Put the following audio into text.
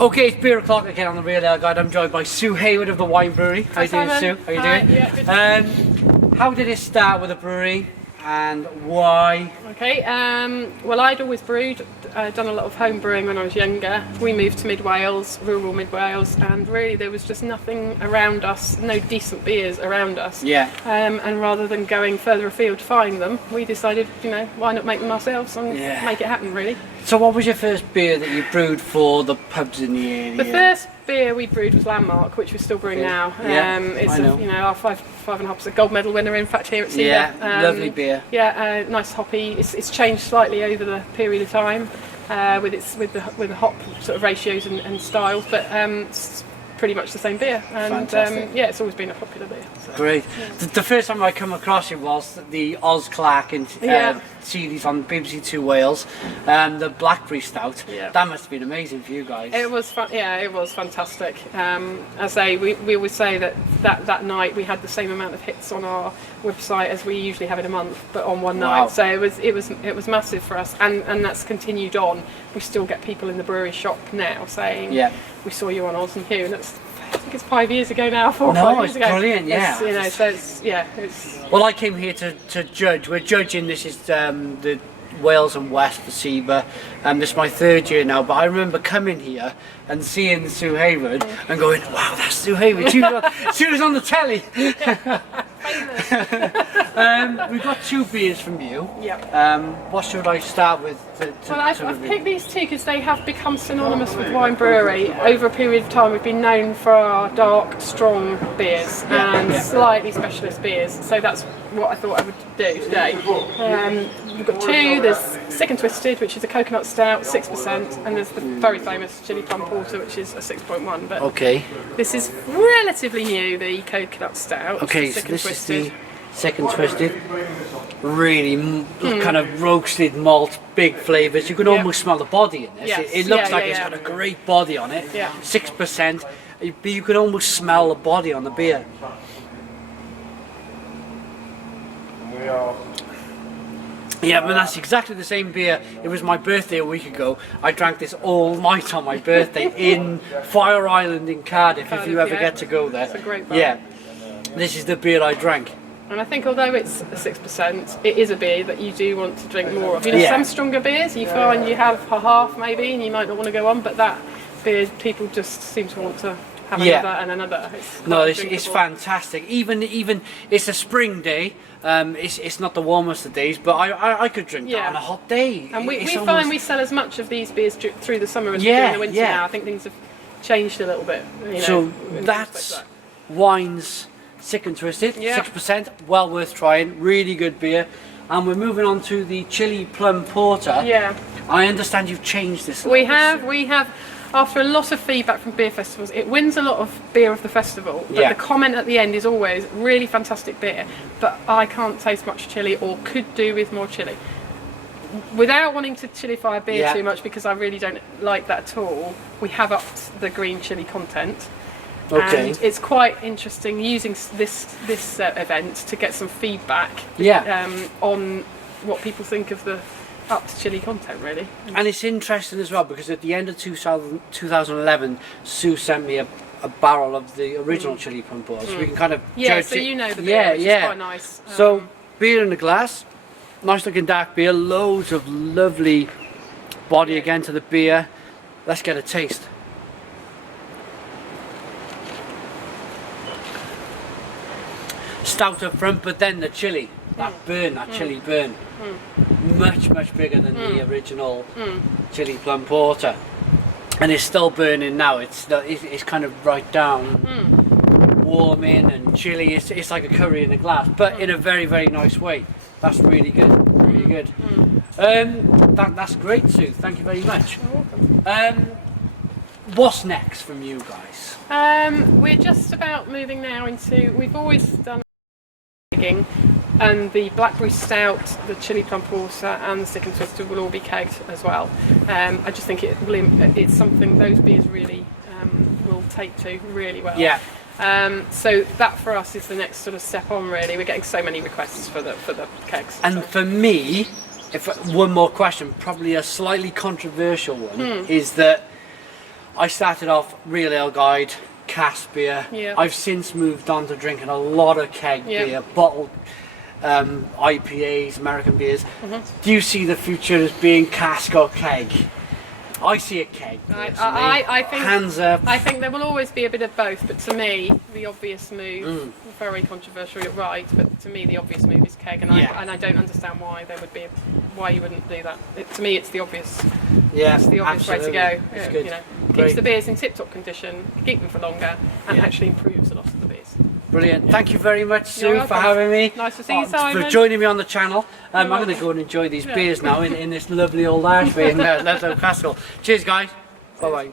Okay, it's beer o'clock again on the Real Ale Guide. I'm joined by Sue Hayward of the Waen Brewery. How you doing, Sue? How you doing? Yeah, good. How did it start with a brewery and why? Okay, well, I'd always brewed, done a lot of home brewing when I was younger. We moved to Mid Wales, rural Mid Wales, and really there was just nothing around us, no decent beers around us. Yeah. And rather than going further afield to find them, we decided, why not make them ourselves and make it happen, really. So what was your first beer that you brewed for the pubs in the area? The first beer we brewed was Landmark, which we're still brewing now. It's I know. our 5.5% gold medal winner, in fact, here at Cedar. Yeah, lovely beer. Yeah, nice hoppy. It's changed slightly over the period of time with the hop sort of ratios and styles, but it's pretty much the same beer. And it's always been a popular beer. So. Great. Yeah. The first time I come across it was the Oz Clark in series on BBC Two Wales, the Blackberry Stout. Yeah. That must have been amazing for you guys. It was fun. Yeah, it was fantastic. I say we always say that night we had the same amount of hits on our website as we usually have in a month, but on one night. So it was massive for us, and that's continued on. We still get people in the brewery shop now saying, we saw you on Oz and Hugh, and I think it's 5 years ago now, 4 or 5 years ago. Brilliant, yeah. It's Well, I came here to judge. We're judging. This is the Wales and West for SEBA, and this is my third year now. But I remember coming here and seeing Sue Hayward and going, "Wow, that's Sue Hayward." She was on the telly. We've got 2 beers from you. What should I start with? I've picked these 2 because they have become synonymous with Waen Brewery. Over a period of time, we've been known for our dark, strong beers and slightly specialist beers. So that's what I thought I would do today. We've got 2. There's Sick and Twisted, which is a coconut stout, 6%, and there's the very famous Chilli Plum porter, which is a 6.1. But this is relatively new, the coconut stout. Okay, so this is the Sick and Twisted. Really kind of roasted malt, big flavours. You can almost smell the body in this. Yes. It looks like it's got a great body on it. 6%, but you can almost smell the body on the beer. Yeah, but that's exactly the same beer. It was my birthday a week ago. I drank this all night on my birthday in Fire Island in Cardiff, if you ever get to go there. It's a great bar. Yeah, this is the beer I drank. And I think although it's 6%, it is a beer that you do want to drink more of. Some stronger beers, you find you have a half maybe, and you might not want to go on, but that beer, people just seem to want to have another and another. It's fantastic. Even it's a spring day. It's not the warmest of days, but I could drink that on a hot day. And we find we sell as much of these beers through the summer as we do in the winter now. I think things have changed a little bit. So that's Waen's Sick and Twisted, 6%, well worth trying, really good beer. And we're moving on to the Chilli Plum porter. Yeah. I understand you've changed this. We have. After a lot of feedback from beer festivals, it wins a lot of beer of the festival, but the comment at the end is always, really fantastic beer, but I can't taste much chili, or could do with more chili. Without wanting to chilify beer too much, because I really don't like that at all, we have upped the green chili content. And it's quite interesting using this event to get some feedback on what people think of the upped chili content, really. And it's interesting as well, because at the end of 2011, Sue sent me a barrel of the original Chilli Plum porter, so we can kind of judge so it. you know the beer, which is quite nice. So beer in a glass, nice looking dark beer, loads of lovely body again to the beer. Let's get a taste. Stout up front, but then the chili, that chili burn, much bigger than the original Chilli Plum porter, and it's still burning now. It's kind of right down, warming and chilly. It's like a curry in a glass, but in a very nice way. That's really good, really good. That's great, Sue. Thank you very much. You're welcome. What's next from you guys? We're just about moving now into. We've always done. And the Blackberry Stout, the Chilli Plum porter, and the Sick and Twisted will all be kegged as well. I just think it's something those beers really will take to really well. Yeah. So that for us is the next sort of step on. Really, we're getting so many requests for the kegs. And for me, one more question, probably a slightly controversial one, is that I started off real ale guide, cask beer. Yeah. I've since moved on to drinking a lot of keg beer, bottled IPAs, American beers. Do you see the future as being cask or keg? I see a keg. I think hands up. I think there will always be a bit of both, but to me, the obvious move, very controversial, you're right, but to me, the obvious move is keg, and I don't understand why there would be, why you wouldn't do that. To me, it's the obvious. Yeah, it's the obvious way to go. It's good. You know, keeps the beers in tip-top condition, keep them for longer, and actually improves a lot of the beers. Brilliant. Thank you very much, Sue, You're for welcome. having me. Nice to see you, Simon. For joining me on the channel. I'm going to go and enjoy these beers now in this lovely old Irish beer in Ludlow Castle. Cheers, guys. Bye-bye.